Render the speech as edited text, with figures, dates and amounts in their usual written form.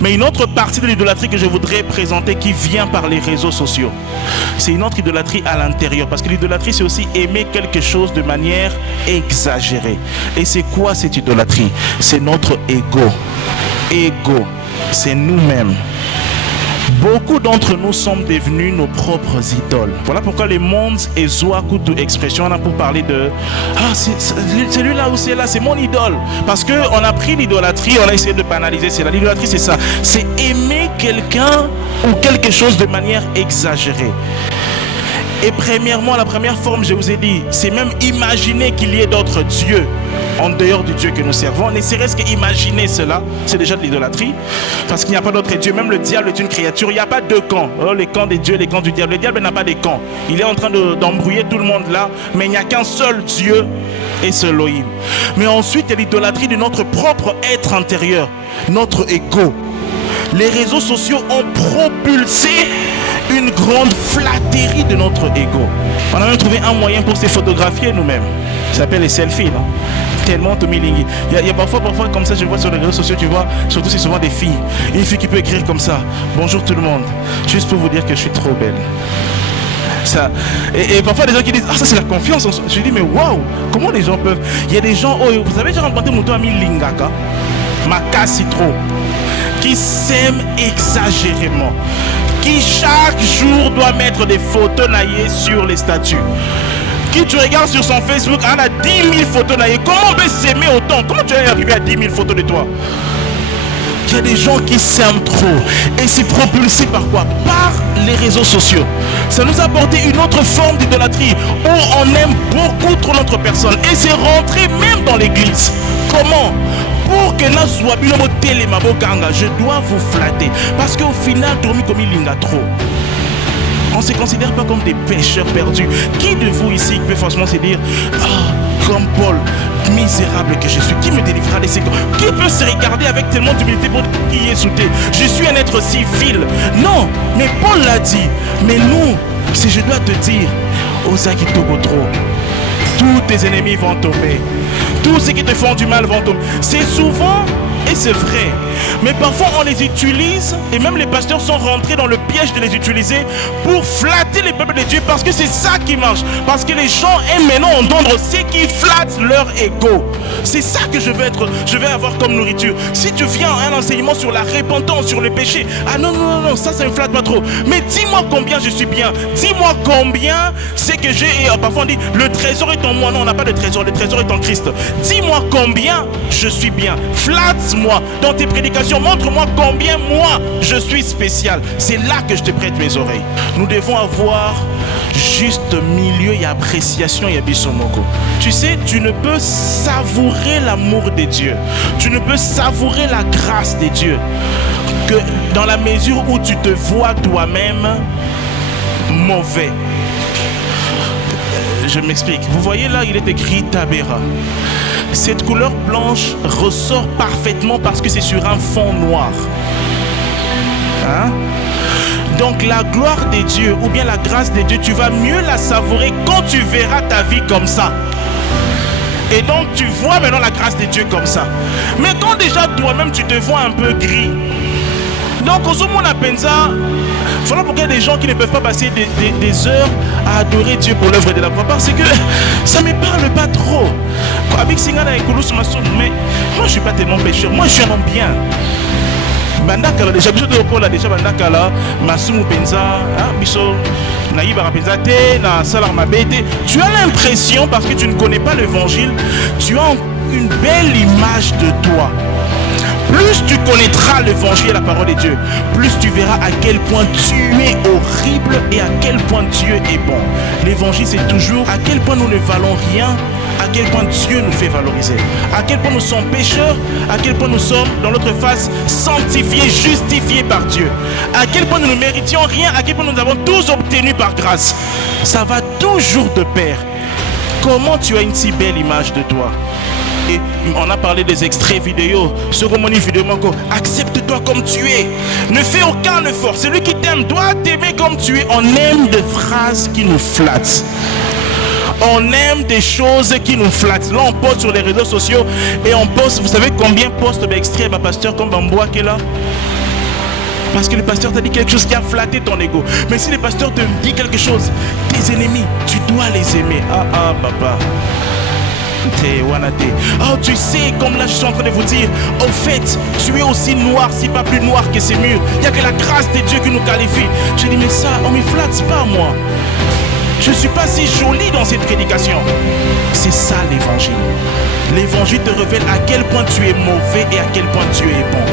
Mais une autre partie de l'idolâtrie que je voudrais présenter qui vient par les réseaux sociaux, c'est une autre idolâtrie à l'intérieur. Parce que l'idolâtrie, c'est aussi aimer quelque chose de manière exagérée. Et c'est quoi cette idolâtrie? C'est notre ego. Ego, c'est nous-mêmes. Beaucoup d'entre nous sommes devenus nos propres idoles. Voilà pourquoi le monde est zoa kutu expression là pour parler de c'est lui là ou c'est là, c'est mon idole. Parce que on a pris l'idolâtrie, on a essayé de banaliser. C'est l'idolâtrie, c'est ça. C'est aimer quelqu'un ou quelque chose de manière exagérée. Et premièrement, la première forme, je vous ai dit, c'est même imaginer qu'il y ait d'autres dieux en dehors du Dieu que nous servons. Ne serait-ce qu'imaginer cela, c'est déjà de l'idolâtrie. Parce qu'il n'y a pas d'autre Dieu. Même le diable est une créature. Il n'y a pas deux camps. Alors, les camps des dieux, les camps du diable. Le diable n'a pas de camps. Il est en train d'embrouiller tout le monde là. Mais il n'y a qu'un seul Dieu et c'est Elohim. Mais ensuite, il y a l'idolâtrie de notre propre être intérieur. Notre ego. Les réseaux sociaux ont propulsé une grande flatterie de notre ego. On a même trouvé un moyen pour se photographier nous-mêmes. Ça s'appelle les selfies, non? Tellement Tomilingi. Il y a parfois comme ça, je vois sur les réseaux sociaux, tu vois, surtout c'est souvent des filles. Une fille qui peut écrire comme ça: bonjour tout le monde, juste pour vous dire que je suis trop belle. Ça. Et parfois des gens qui disent: ah, ça c'est la confiance en soi. Je dis: mais waouh, comment les gens peuvent. Il y a des gens, oh, vous avez déjà rencontré mon ami Lingaka, Makasi trop, qui s'aiment exagérément, qui chaque jour doit mettre des photos naillées sur les statuts. Qui tu regardes sur son Facebook, elle a 10 000 photos naillées. Comment on peut s'aimer autant? Comment tu es arrivé à 10 000 photos de toi? Il y a des gens qui s'aiment trop. Et c'est propulsé par quoi? Par les réseaux sociaux. Ça nous a apporté une autre forme d'idolâtrie où on aime beaucoup trop notre personne. Et c'est rentré même dans l'église. Comment? Pour que je dois vous flatter. Parce qu'au final, dormi comme il a trop. On ne se considère pas comme des pécheurs perdus. Qui de vous ici peut forcément se dire: ah, comme Paul, misérable que je suis, qui me délivrera de ces corps? Qui peut se regarder avec tellement d'humilité pour qui est sauté? Je suis un être si vil. Non, mais Paul l'a dit. Mais nous, si je dois te dire, Ozaki Togotro, tous tes ennemis vont tomber. Tous ceux qui te font du mal vont tomber. C'est souvent, et c'est vrai, mais parfois on les utilise, et même les pasteurs sont rentrés dans le piège de les utiliser pour flatter les peuples de Dieu, parce que c'est ça qui marche. Parce que les gens aiment maintenant entendre ce qui flatte leur ego. C'est ça que je vais avoir comme nourriture. Si tu viens à un enseignement sur la repentance, sur le péché, ah non, ça me flatte pas trop. Mais dis-moi combien je suis bien. Dis-moi combien c'est que j'ai. Et parfois on dit: le trésor est en moi. Non, on n'a pas de trésor. Le trésor est en Christ. Dis-moi combien je suis bien. Flatte-moi dans tes prédications. Montre-moi combien moi je suis spécial. C'est là que je te prête mes oreilles. Nous devons avoir juste milieu et appréciation et bisomoko. Tu sais, tu ne peux savourer l'amour de Dieu. Tu ne peux savourer la grâce de Dieu que dans la mesure où tu te vois toi-même mauvais. Je m'explique. Vous voyez là, il est écrit Tabera. Cette couleur blanche ressort parfaitement parce que c'est sur un fond noir. Hein? Donc la gloire de Dieu ou bien la grâce de Dieu, tu vas mieux la savourer quand tu verras ta vie comme ça. Et donc tu vois maintenant la grâce de Dieu comme ça. Mais quand déjà toi-même tu te vois un peu gris, donc au moment la pensa, voilà pourquoi il y a des gens qui ne peuvent pas passer des heures à adorer Dieu pour l'œuvre de la croix, parce que ça ne me parle pas trop. Avec Singana et Koulos, mais moi je ne suis pas tellement pécheur, moi je suis un homme bien. Bandakala déjà besoin de reprendre déjà Bandakala Masumu Penza Biso Naïba Penza te na Salar Mabete. Tu as l'impression, parce que tu ne connais pas l'évangile, tu as une belle image de toi. Plus tu connaîtras l'évangile et la parole de Dieu, plus tu verras à quel point tu es horrible et à quel point Dieu est bon. L'évangile, c'est toujours à quel point nous ne valons rien, à quel point Dieu nous fait valoriser, à quel point nous sommes pécheurs, à quel point nous sommes dans notre face sanctifiés, justifiés par Dieu, à quel point nous ne méritions rien, à quel point nous avons tous obtenu par grâce. Ça va toujours de pair. Comment tu as une si belle image de toi? Et on a parlé des extraits vidéo. Cérémonie vidéo, accepte-toi comme tu es. Ne fais aucun effort. Celui qui t'aime doit t'aimer comme tu es. On aime des phrases qui nous flattent. On aime des choses qui nous flattent. Là, on poste sur les réseaux sociaux et on poste. Vous savez combien poste d'extraits, ma pasteur, comme Bamboua qui est là? Parce que le pasteur t'a dit quelque chose qui a flatté ton ego. Mais si le pasteur te dit quelque chose, tes ennemis, tu dois les aimer. Ah, papa. Oh, tu sais, comme là je suis en train de vous dire, au fait, tu es aussi noir, si pas plus noir que ces murs. Il n'y a que la grâce de Dieu qui nous qualifie. Je dis, mais ça, on ne me flatte pas, moi. Je ne suis pas si joli dans cette prédication. C'est ça l'évangile. L'évangile te révèle à quel point tu es mauvais et à quel point tu es bon.